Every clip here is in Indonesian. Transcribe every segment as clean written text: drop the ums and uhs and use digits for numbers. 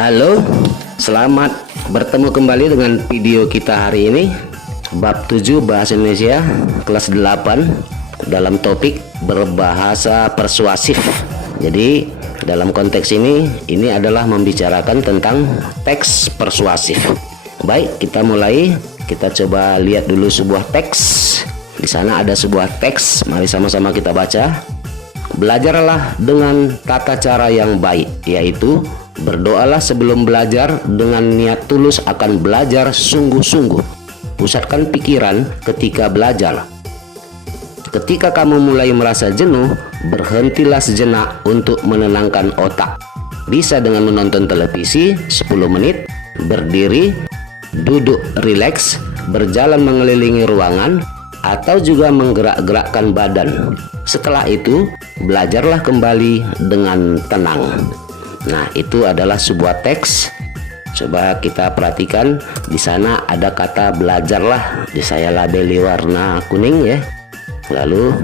Halo, selamat bertemu kembali dengan video kita hari ini, bab 7 bahasa Indonesia kelas 8 dalam topik berbahasa persuasif. Jadi dalam konteks ini adalah membicarakan tentang teks persuasif. Baik, kita mulai. Kita coba lihat dulu sebuah teks. Di sana ada sebuah teks, mari sama-sama kita baca. Belajarlah dengan tata cara yang baik, yaitu berdoalah sebelum belajar dengan niat tulus akan belajar sungguh-sungguh. Pusatkan pikiran ketika belajar. Ketika kamu mulai merasa jenuh, berhentilah sejenak untuk menenangkan otak. Bisa dengan menonton televisi 10 menit, berdiri, duduk rileks, berjalan mengelilingi ruangan, atau juga menggerak-gerakkan badan. Setelah itu, belajarlah kembali dengan tenang. Nah, itu adalah sebuah teks. Coba kita perhatikan, di sana ada kata belajarlah, saya labeli warna kuning ya. Lalu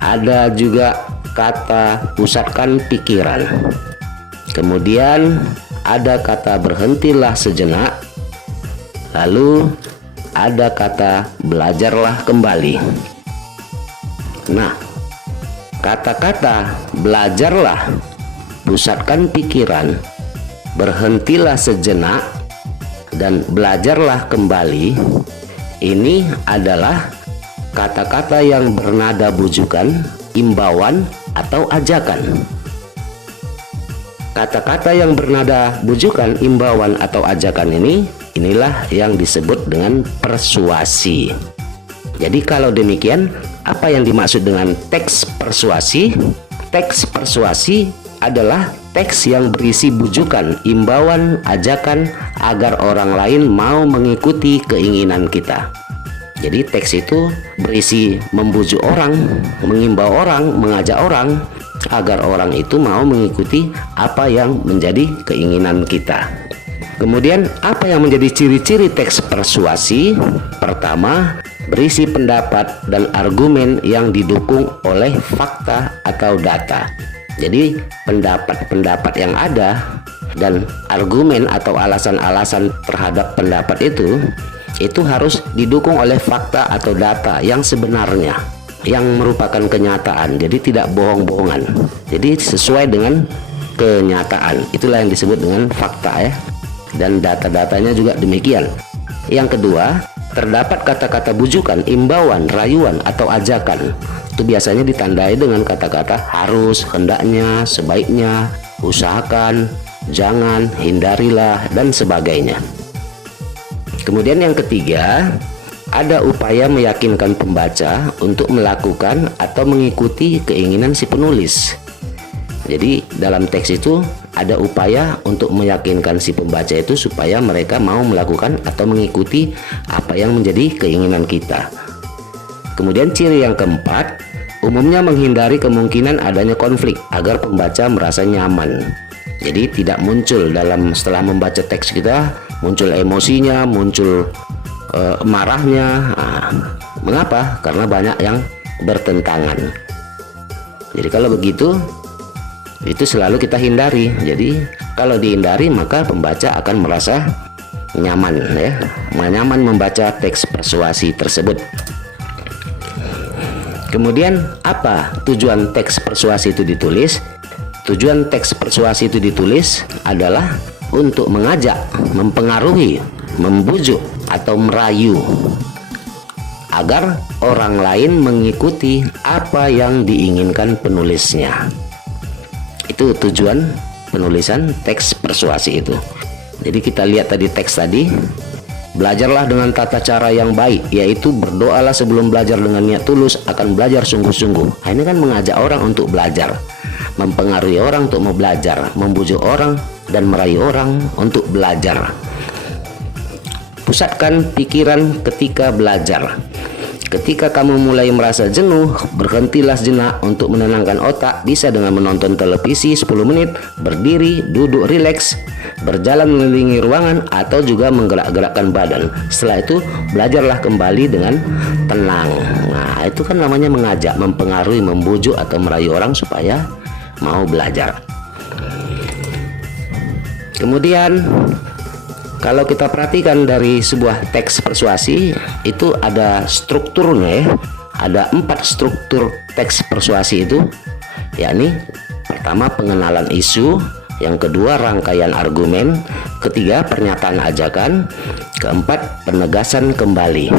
ada juga kata pusatkan pikiran. Kemudian ada kata berhentilah sejenak. Lalu ada kata belajarlah kembali. Nah, kata-kata belajarlah, pusatkan pikiran, berhentilah sejenak, dan belajarlah kembali, ini adalah kata-kata yang bernada bujukan, imbauan, atau ajakan. Kata-kata yang bernada bujukan, imbauan, atau ajakan inilah yang disebut dengan persuasi. Jadi kalau demikian, apa yang dimaksud dengan teks persuasi? Teks persuasi adalah teks yang berisi bujukan, imbauan, ajakan agar orang lain mau mengikuti keinginan kita. Jadi teks itu berisi membujuk orang, mengimbau orang, mengajak orang agar orang itu mau mengikuti apa yang menjadi keinginan kita. Kemudian apa yang menjadi ciri-ciri teks persuasi? Pertama, berisi pendapat dan argumen yang didukung oleh fakta atau data. Jadi pendapat-pendapat yang ada dan argumen atau alasan-alasan terhadap pendapat itu harus didukung oleh fakta atau data yang sebenarnya, yang merupakan kenyataan. Jadi tidak bohong-bohongan. Jadi sesuai dengan kenyataan. Itulah yang disebut dengan fakta ya. Dan data-datanya juga demikian. Yang kedua, terdapat kata-kata bujukan, imbauan, rayuan, atau ajakan. Itu biasanya ditandai dengan kata-kata harus, hendaknya, sebaiknya, usahakan, jangan, hindarilah, dan sebagainya. Kemudian yang ketiga, ada upaya meyakinkan pembaca untuk melakukan atau mengikuti keinginan si penulis. Jadi dalam teks itu ada upaya untuk meyakinkan si pembaca itu supaya mereka mau melakukan atau mengikuti apa yang menjadi keinginan kita. Kemudian ciri yang keempat, umumnya menghindari kemungkinan adanya konflik agar pembaca merasa nyaman. Jadi tidak muncul setelah membaca teks kita, muncul emosinya, muncul marahnya. Nah, mengapa? Karena banyak yang bertentangan. Jadi kalau begitu, itu selalu kita hindari. Jadi kalau dihindari maka pembaca akan merasa nyaman ya, nyaman membaca teks persuasi tersebut. Kemudian apa tujuan teks persuasi itu ditulis? Tujuan teks persuasi itu ditulis adalah untuk mengajak, mempengaruhi, membujuk, atau merayu agar orang lain mengikuti apa yang diinginkan penulisnya. Itu tujuan penulisan teks persuasi itu. Jadi kita lihat tadi teks tadi, belajarlah dengan tata cara yang baik, yaitu berdoalah sebelum belajar dengan niat tulus akan belajar sungguh-sungguh. Nah, ini kan mengajak orang untuk belajar, mempengaruhi orang untuk mau belajar, membujuk orang dan merayu orang untuk belajar. Pusatkan pikiran ketika belajar. Ketika kamu mulai merasa jenuh, berhentilah sejenak untuk menenangkan otak. Bisa dengan menonton televisi 10 menit, berdiri, duduk rileks, berjalan mengelilingi ruangan, atau juga menggerak-gerakkan badan. Setelah itu, belajarlah kembali dengan tenang. Nah, itu kan namanya mengajak, mempengaruhi, membujuk, atau merayu orang supaya mau belajar. Kemudian kalau kita perhatikan dari sebuah teks persuasi itu ada strukturnya ya. Ada 4 struktur teks persuasi itu, yakni pertama pengenalan isu, yang kedua rangkaian argumen, ketiga pernyataan ajakan, keempat penegasan kembali.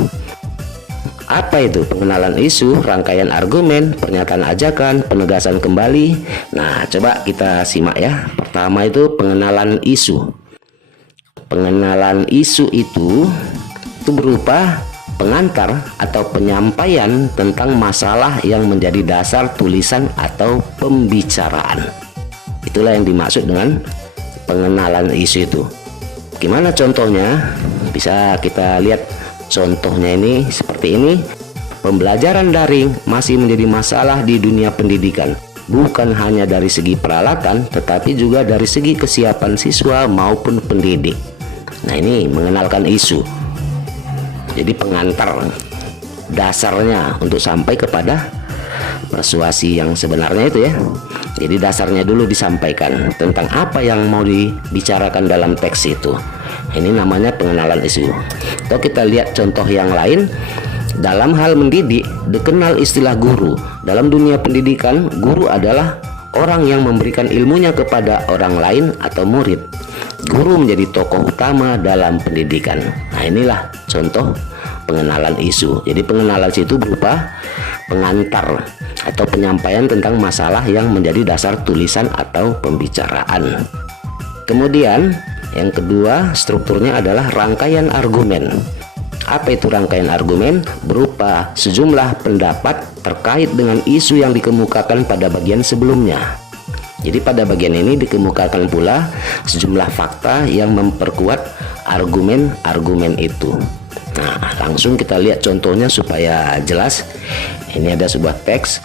Apa itu pengenalan isu, rangkaian argumen, pernyataan ajakan, penegasan kembali? Nah, coba kita simak ya. Pertama itu pengenalan isu. Pengenalan isu itu berupa pengantar atau penyampaian tentang masalah yang menjadi dasar tulisan atau pembicaraan. Itulah yang dimaksud dengan pengenalan isu itu. Gimana contohnya? Bisa kita lihat contohnya ini seperti ini. Pembelajaran daring masih menjadi masalah di dunia pendidikan, bukan hanya dari segi peralatan tetapi juga dari segi kesiapan siswa maupun pendidik. Nah, ini mengenalkan isu. Jadi pengantar dasarnya untuk sampai kepada persuasi yang sebenarnya itu ya. Jadi dasarnya dulu disampaikan tentang apa yang mau dibicarakan dalam teks itu. Ini namanya pengenalan isu. Atau kita lihat contoh yang lain. Dalam hal mendidik, dikenal istilah guru. Dalam dunia pendidikan, guru adalah orang yang memberikan ilmunya kepada orang lain atau murid. Guru menjadi tokoh utama dalam pendidikan. Nah, inilah contoh pengenalan isu. Jadi pengenalan isu itu berupa pengantar atau penyampaian tentang masalah yang menjadi dasar tulisan atau pembicaraan. Kemudian yang kedua strukturnya adalah rangkaian argumen. Apa itu rangkaian argumen? Berupa sejumlah pendapat terkait dengan isu yang dikemukakan pada bagian sebelumnya. Jadi pada bagian ini dikemukakan pula sejumlah fakta yang memperkuat argumen-argumen itu. Nah, langsung kita lihat contohnya supaya jelas. Ini ada sebuah teks.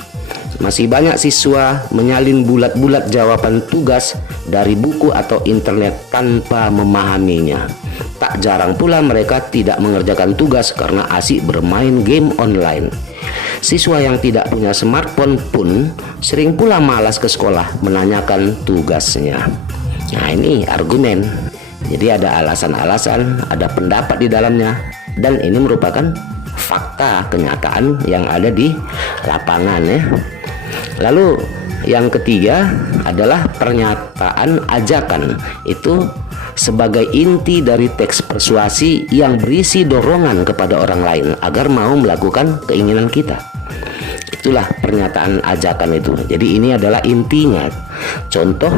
Masih banyak siswa menyalin bulat-bulat jawaban tugas dari buku atau internet tanpa memahaminya. Tak jarang pula mereka tidak mengerjakan tugas karena asik bermain game online. Siswa yang tidak punya smartphone pun sering pula malas ke sekolah menanyakan tugasnya. Nah, ini argumen. Jadi ada alasan-alasan, ada pendapat di dalamnya, dan ini merupakan fakta kenyataan yang ada di lapangan ya. Lalu yang ketiga adalah pernyataan ajakan. Itu sebagai inti dari teks persuasi yang berisi dorongan kepada orang lain agar mau melakukan keinginan kita. Itulah pernyataan ajakan itu. Jadi ini adalah intinya. Contoh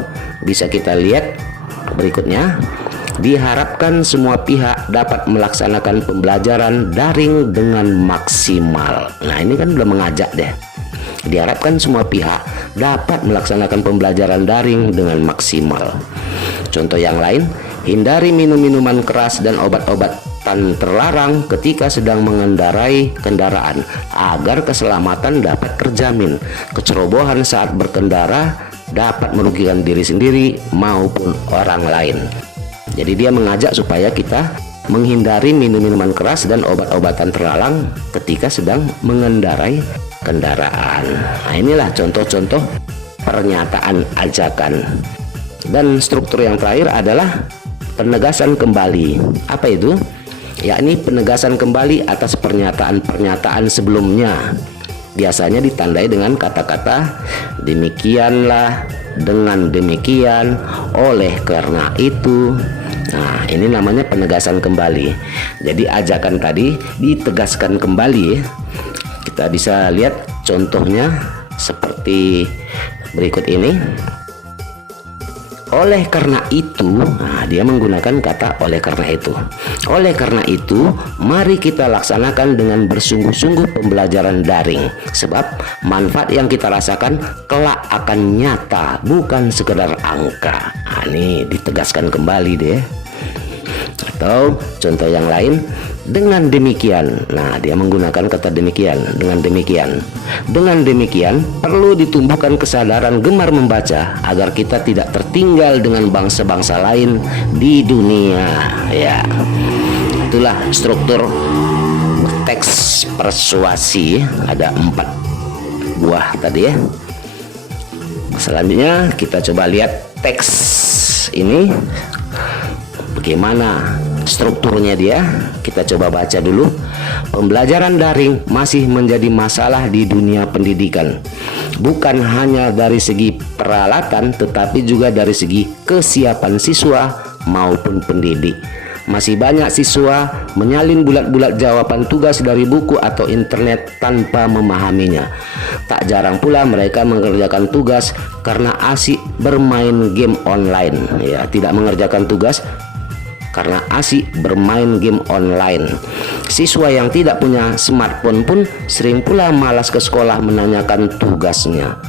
bisa kita lihat berikutnya. Diharapkan semua pihak dapat melaksanakan pembelajaran daring dengan maksimal. Nah, ini kan udah mengajak deh. Diharapkan semua pihak dapat melaksanakan pembelajaran daring dengan maksimal. Contoh yang lain, hindari minum minuman keras dan obat-obatan terlarang ketika sedang mengendarai kendaraan agar keselamatan dapat terjamin. Kecerobohan saat berkendara dapat merugikan diri sendiri maupun orang lain. Jadi dia mengajak supaya kita menghindari minum-minuman keras dan obat-obatan terlarang ketika sedang mengendarai kendaraan. Nah, inilah contoh-contoh pernyataan ajakan. Dan struktur yang terakhir adalah penegasan kembali. Apa itu? Yakni penegasan kembali atas pernyataan-pernyataan sebelumnya. Biasanya ditandai dengan kata-kata demikianlah, dengan demikian, oleh karena itu. Nah, ini namanya penegasan kembali. Jadi ajakan tadi ditegaskan kembali. Kita bisa lihat contohnya seperti berikut ini. Oleh karena itu, nah dia menggunakan kata oleh karena itu. Oleh karena itu, mari kita laksanakan dengan bersungguh-sungguh pembelajaran daring. Sebab manfaat yang kita rasakan kelak akan nyata, bukan sekedar angka. Nah, ini ditegaskan kembali deh. Atau contoh yang lain, dengan demikian. Nah, dia menggunakan kata demikian. Dengan demikian perlu ditumbuhkan kesadaran gemar membaca agar kita tidak tertinggal dengan bangsa-bangsa lain di dunia. Ya, itulah struktur teks persuasi. Ada 4 buah tadi ya. Selanjutnya kita coba lihat teks ini Bagaimana strukturnya dia? Kita coba baca dulu. Pembelajaran daring masih menjadi masalah di dunia pendidikan, bukan hanya dari segi peralatan tetapi juga dari segi kesiapan siswa maupun pendidik. Masih banyak siswa menyalin bulat-bulat jawaban tugas dari buku atau internet tanpa memahaminya. Tak jarang pula mereka mengerjakan tugas karena asik bermain game online. Ya, tidak mengerjakan tugas karena asik bermain game online. Siswa yang tidak punya smartphone pun sering pula malas ke sekolah menanyakan tugasnya.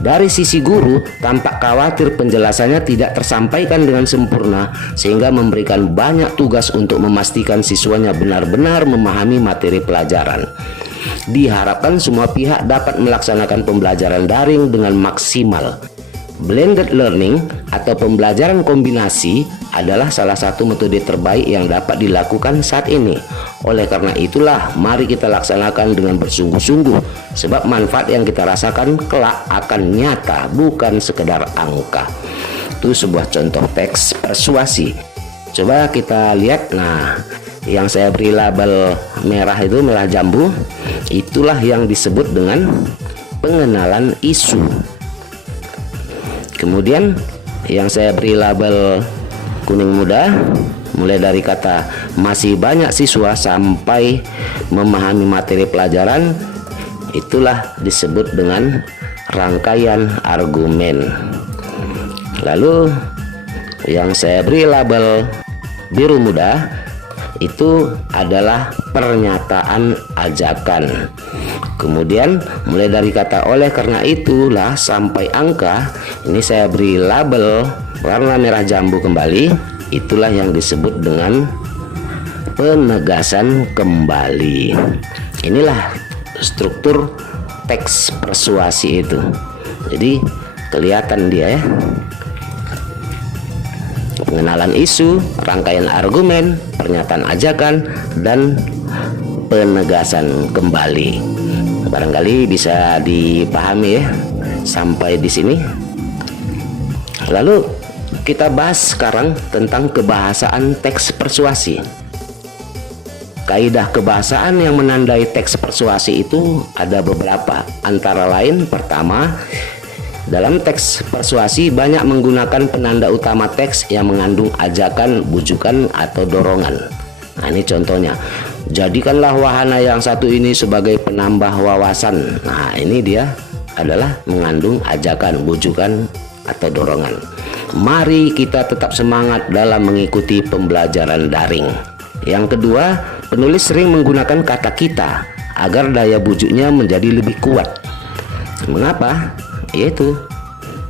Dari sisi guru, tampak khawatir penjelasannya tidak tersampaikan dengan sempurna sehingga memberikan banyak tugas untuk memastikan siswanya benar-benar memahami materi pelajaran. Diharapkan semua pihak dapat melaksanakan pembelajaran daring dengan maksimal. Blended learning atau pembelajaran kombinasi adalah salah satu metode terbaik yang dapat dilakukan saat ini. Oleh karena itulah, mari kita laksanakan dengan bersungguh-sungguh, sebab manfaat yang kita rasakan kelak akan nyata, bukan sekedar angka. Itu sebuah contoh teks persuasi. Coba kita lihat. Nah, yang saya beri label merah itu, merah jambu, itulah yang disebut dengan pengenalan isu. Kemudian yang saya beri label kuning muda, mulai dari kata masih banyak siswa sampai memahami materi pelajaran, itulah disebut dengan rangkaian argumen. Lalu yang saya beri label biru muda, itu adalah pernyataan ajakan. Kemudian mulai dari kata oleh karena itulah sampai angka, ini saya beri label warna merah jambu kembali, itulah yang disebut dengan penegasan kembali. Inilah struktur teks persuasi itu. Jadi kelihatan dia ya. Pengenalan isu, rangkaian argumen, pernyataan ajakan, dan penegasan kembali. Barangkali bisa dipahami ya sampai di sini. Lalu kita bahas sekarang tentang kebahasaan teks persuasi. Kaidah kebahasaan yang menandai teks persuasi itu ada beberapa. Antara lain, pertama, dalam teks persuasi banyak menggunakan penanda utama teks yang mengandung ajakan, bujukan, atau dorongan. Nah, ini contohnya. Jadikanlah wahana yang satu ini sebagai penambah wawasan. Nah, ini dia adalah mengandung ajakan, bujukan, atau dorongan. Mari kita tetap semangat dalam mengikuti pembelajaran daring. Yang kedua, penulis sering menggunakan kata kita agar daya bujuknya menjadi lebih kuat. Mengapa? Yaitu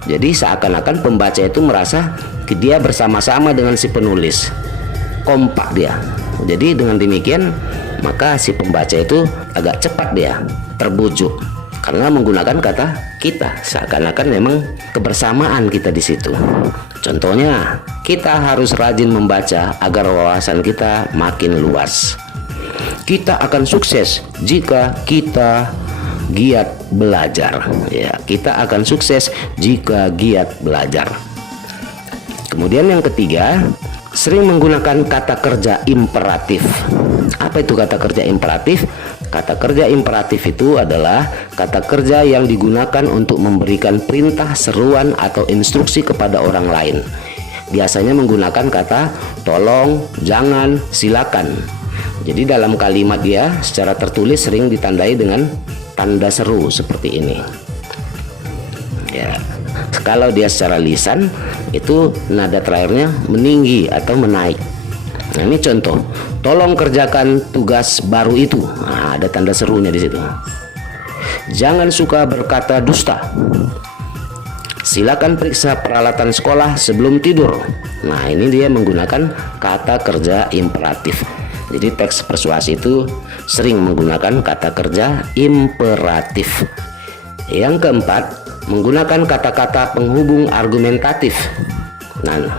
jadi seakan-akan pembaca itu merasa dia bersama-sama dengan si penulis, kompak dia. Jadi dengan demikian maka si pembaca itu agak cepat dia terbujuk karena menggunakan kata kita, seakan-akan memang kebersamaan kita di situ. Contohnya, kita harus rajin membaca agar wawasan kita makin luas. Kita akan sukses jika kita giat belajar. Ya, kita akan sukses jika giat belajar. Kemudian yang ketiga, sering menggunakan kata kerja imperatif. Apa itu kata kerja imperatif? Kata kerja imperatif itu adalah kata kerja yang digunakan untuk memberikan perintah, seruan, atau instruksi kepada orang lain. Biasanya menggunakan kata tolong, jangan, silakan. Jadi dalam kalimat dia secara tertulis sering ditandai dengan tanda seru seperti ini. Ya, kalau dia secara lisan itu nada terakhirnya meninggi atau menaik. Nah, ini contoh, tolong kerjakan tugas baru itu. Nah, ada tanda serunya di situ. Jangan suka berkata dusta. Silakan periksa peralatan sekolah sebelum tidur. Nah, ini dia menggunakan kata kerja imperatif. Jadi teks persuasi itu sering menggunakan kata kerja imperatif. Yang keempat, menggunakan kata-kata penghubung argumentatif. Nah,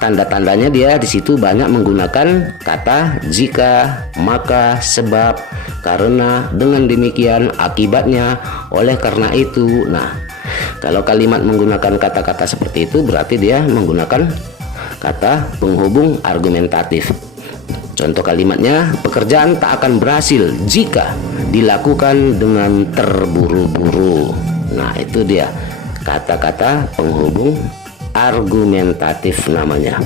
tanda-tandanya dia di situ banyak menggunakan kata jika, maka, sebab, karena, dengan demikian, akibatnya, oleh karena itu. Nah, kalau kalimat menggunakan kata-kata seperti itu berarti dia menggunakan kata penghubung argumentatif. Contoh kalimatnya, pekerjaan tak akan berhasil jika dilakukan dengan terburu-buru. Nah, itu dia kata-kata penghubung argumentatif namanya.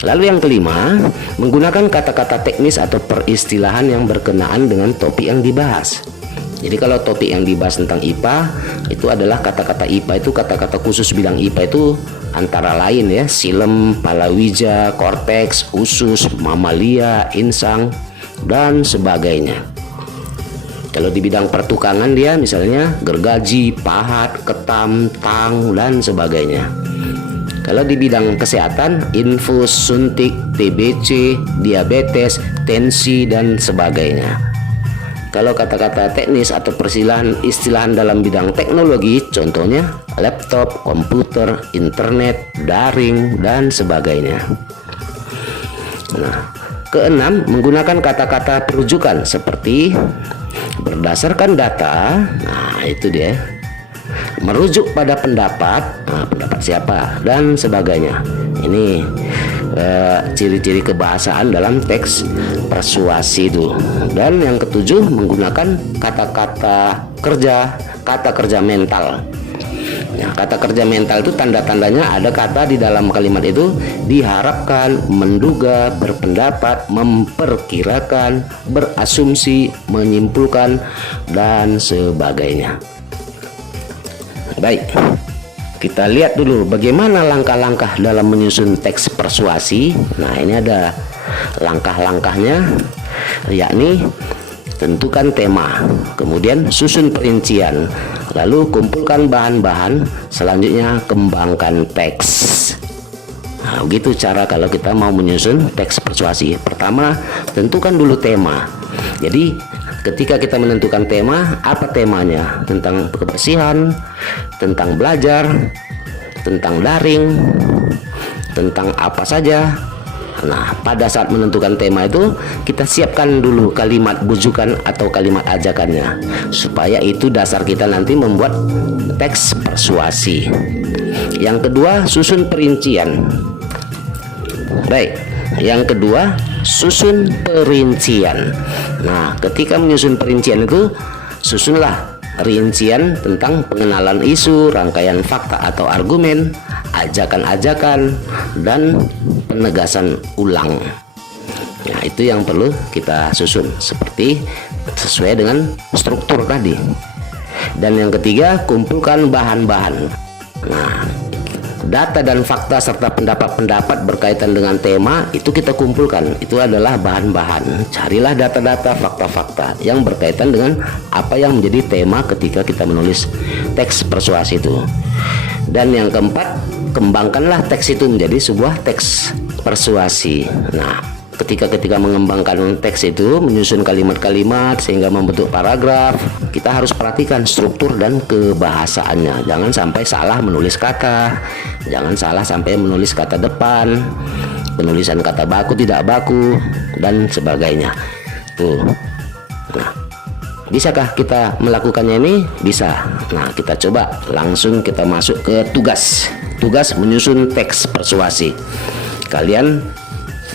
Lalu yang kelima, menggunakan kata-kata teknis atau peristilahan yang berkenaan dengan topik yang dibahas. Jadi kalau topik yang dibahas tentang IPA, itu adalah kata-kata IPA itu kata-kata khusus bidang IPA itu antara lain ya, silem, palawija, korteks, usus, mamalia, insang, dan sebagainya. Kalau di bidang pertukangan dia misalnya gergaji, pahat, ketam, tang, dan sebagainya. Kalau di bidang kesehatan, infus, suntik, TBC, diabetes, tensi, dan sebagainya. Kalau kata-kata teknis atau istilahan dalam bidang teknologi, contohnya laptop, komputer, internet, daring, dan sebagainya. Nah, keenam, menggunakan kata-kata perujukan seperti berdasarkan data. Nah, itu dia. Merujuk pada pendapat, nah, pendapat siapa, dan sebagainya. Ini ciri-ciri kebahasaan dalam teks persuasi itu. Dan yang ketujuh, menggunakan kata-kata kerja mental. Nah, kata kerja mental itu tanda-tandanya ada kata di dalam kalimat itu diharapkan, menduga, berpendapat, memperkirakan, berasumsi, menyimpulkan, dan sebagainya. Baik, kita lihat dulu bagaimana langkah-langkah dalam menyusun teks persuasi. Nah, ini ada langkah-langkahnya, yakni tentukan tema, kemudian susun perincian, lalu kumpulkan bahan-bahan, selanjutnya kembangkan teks. Nah, begitu cara kalau kita mau menyusun teks persuasi. Pertama, tentukan dulu tema. Jadi ketika kita menentukan tema, apa temanya? Tentang kebersihan, tentang belajar, tentang daring, tentang apa saja. Nah, pada saat menentukan tema itu, kita siapkan dulu kalimat bujukan atau kalimat ajakannya, supaya itu dasar kita nanti membuat teks persuasi. Yang kedua, susun perincian. Baik, yang kedua, susun perincian. Nah, ketika menyusun perincian itu, susunlah rincian tentang pengenalan isu, rangkaian fakta atau argumen, ajakan-ajakan, dan penegasan ulang. Nah, itu yang perlu kita susun seperti sesuai dengan struktur tadi. Dan yang ketiga, kumpulkan bahan-bahan. Nah, data dan fakta serta pendapat-pendapat berkaitan dengan tema itu kita kumpulkan. Itu adalah bahan-bahan. Carilah data-data, fakta-fakta yang berkaitan dengan apa yang menjadi tema ketika kita menulis teks persuasi itu. Dan yang keempat, kembangkanlah teks itu menjadi sebuah teks persuasi. Nah, ketika mengembangkan teks itu, menyusun kalimat-kalimat sehingga membentuk paragraf, kita harus perhatikan struktur dan kebahasaannya. Jangan sampai salah menulis kata, jangan salah sampai menulis kata depan, penulisan kata baku tidak baku, dan sebagainya. Tuh. Nah, bisakah kita melakukannya ini? Bisa. Nah, kita coba langsung kita masuk ke tugas menyusun teks persuasi. Kalian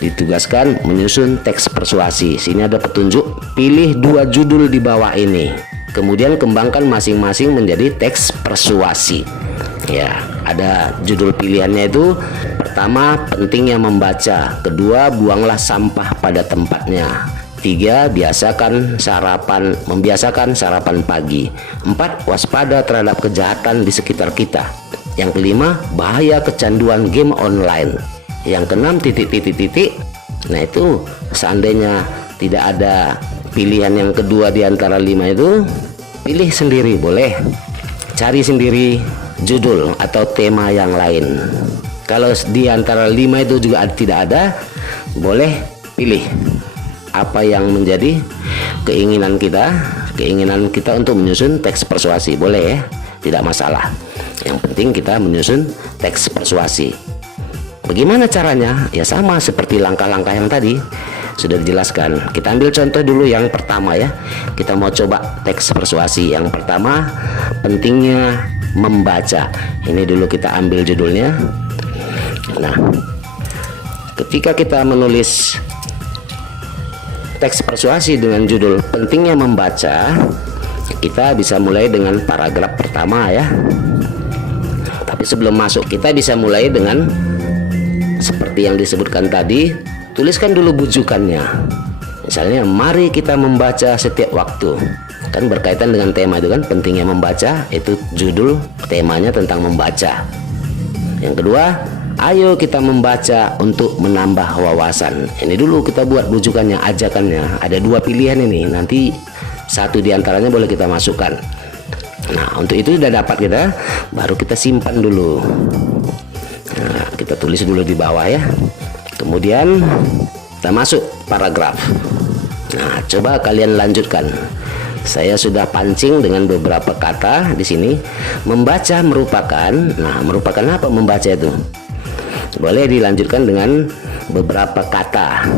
ditugaskan menyusun teks persuasi. Sini ada petunjuk, pilih 2 judul di bawah ini, kemudian kembangkan masing-masing menjadi teks persuasi. Ya, ada judul pilihannya itu. Pertama, pentingnya membaca. Kedua, buanglah sampah pada tempatnya. 3, membiasakan sarapan pagi. 4, waspada terhadap kejahatan di sekitar kita. Yang kelima, bahaya kecanduan game online. Yang keenam, titik. Nah, itu seandainya tidak ada pilihan yang kedua di antara 5 itu, pilih sendiri, boleh cari sendiri judul atau tema yang lain. Kalau di antara 5 itu juga tidak ada, boleh pilih apa yang menjadi keinginan kita untuk menyusun teks persuasi. Boleh ya, tidak masalah. Yang penting kita menyusun teks persuasi. Bagaimana caranya? Ya sama seperti langkah-langkah yang tadi sudah dijelaskan. Kita ambil contoh dulu yang pertama ya. Kita mau coba teks persuasi. Yang pertama, pentingnya membaca. Ini dulu kita ambil judulnya. Nah, ketika kita menulis teks persuasi dengan judul pentingnya membaca, kita bisa mulai dengan paragraf pertama ya. Tapi sebelum masuk, kita bisa mulai dengan seperti yang disebutkan tadi. Tuliskan dulu bujukannya. Misalnya, mari kita membaca setiap waktu. Kan berkaitan dengan tema itu kan, pentingnya membaca, itu judul temanya tentang membaca. Yang kedua, ayo kita membaca untuk menambah wawasan. Ini dulu kita buat bujukannya, ajakannya. Ada dua pilihan ini, nanti satu diantaranya boleh kita masukkan. Nah, untuk itu sudah dapat kita, baru kita simpan dulu. Nah, kita tulis dulu di bawah ya. Kemudian kita masuk paragraf. Nah, coba kalian lanjutkan. Saya sudah pancing dengan beberapa kata di sini. Membaca merupakan, nah merupakan apa membaca itu? Boleh dilanjutkan dengan beberapa kata.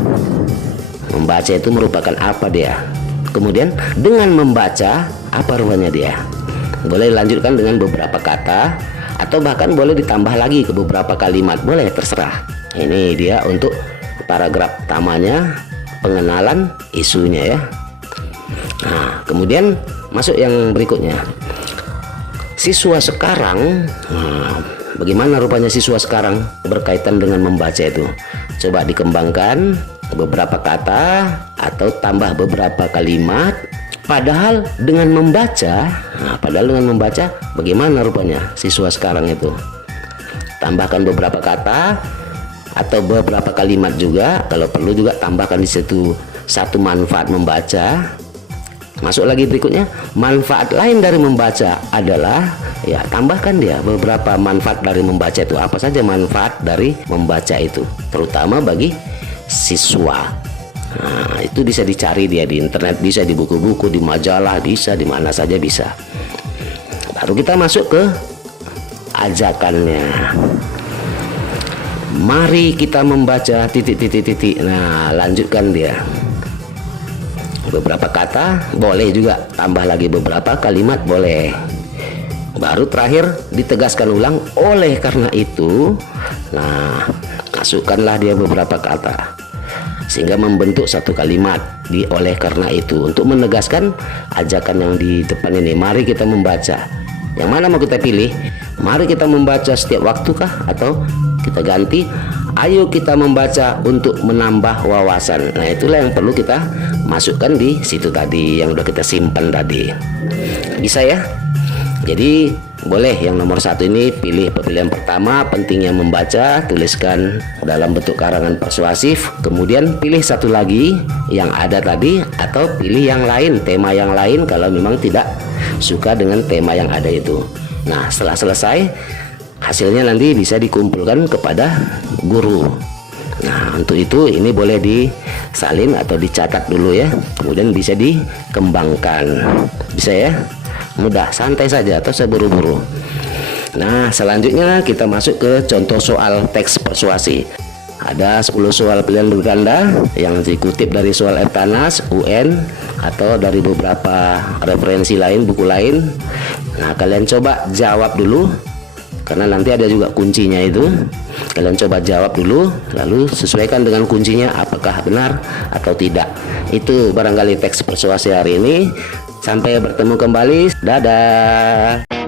Membaca itu merupakan apa dia? Kemudian dengan membaca apa rupanya dia? Boleh dilanjutkan dengan beberapa kata, atau bahkan boleh ditambah lagi ke beberapa kalimat, boleh, terserah. Ini dia untuk paragraf pertamanya, pengenalan isunya ya. Nah, kemudian masuk yang berikutnya. Siswa sekarang, nah, bagaimana rupanya siswa sekarang berkaitan dengan membaca itu? Coba dikembangkan beberapa kata atau tambah beberapa kalimat. Padahal dengan membaca, bagaimana rupanya siswa sekarang itu? Tambahkan beberapa kata atau beberapa kalimat juga, kalau perlu juga tambahkan di situ satu manfaat membaca. Masuk lagi berikutnya, manfaat lain dari membaca adalah, ya tambahkan dia beberapa manfaat dari membaca itu. Apa saja manfaat dari membaca itu, terutama bagi siswa. Nah, itu bisa dicari dia di internet, bisa di buku-buku, di majalah, bisa di mana saja bisa. Baru kita masuk ke ajakannya. Mari kita membaca titik. Nah, lanjutkan dia. Beberapa kata boleh juga, tambah lagi beberapa kalimat boleh. Baru terakhir ditegaskan ulang, oleh karena itu. Nah, masukkanlah dia beberapa kata sehingga membentuk satu kalimat di oleh karena itu, untuk menegaskan ajakan yang di depan ini. Mari kita membaca. Yang mana mau kita pilih? Mari kita membaca setiap waktu kah? Atau kita ganti, ayo kita membaca untuk menambah wawasan. Nah, itulah yang perlu kita masukkan di situ tadi, yang udah kita simpan tadi. Bisa ya? Jadi boleh yang nomor satu ini pilih pilihan pertama, pentingnya membaca, tuliskan dalam bentuk karangan persuasif. Kemudian pilih satu lagi yang ada tadi, atau pilih yang lain, tema yang lain kalau memang tidak suka dengan tema yang ada itu. Nah, setelah selesai, hasilnya nanti bisa dikumpulkan kepada guru. Nah, untuk itu ini boleh disalin atau dicatat dulu ya, kemudian bisa dikembangkan. Bisa ya? Mudah, santai saja, atau seburu-buru. Nah, selanjutnya kita masuk ke contoh soal teks persuasi. Ada 10 soal pilihan berganda yang dikutip dari soal Eptanas, UN, atau dari beberapa referensi lain, buku lain. Nah, kalian coba jawab dulu, karena nanti ada juga kuncinya itu. Kalian coba jawab dulu, lalu sesuaikan dengan kuncinya apakah benar atau tidak. Itu barangkali teks persuasi hari ini. Sampai bertemu kembali. Dadah.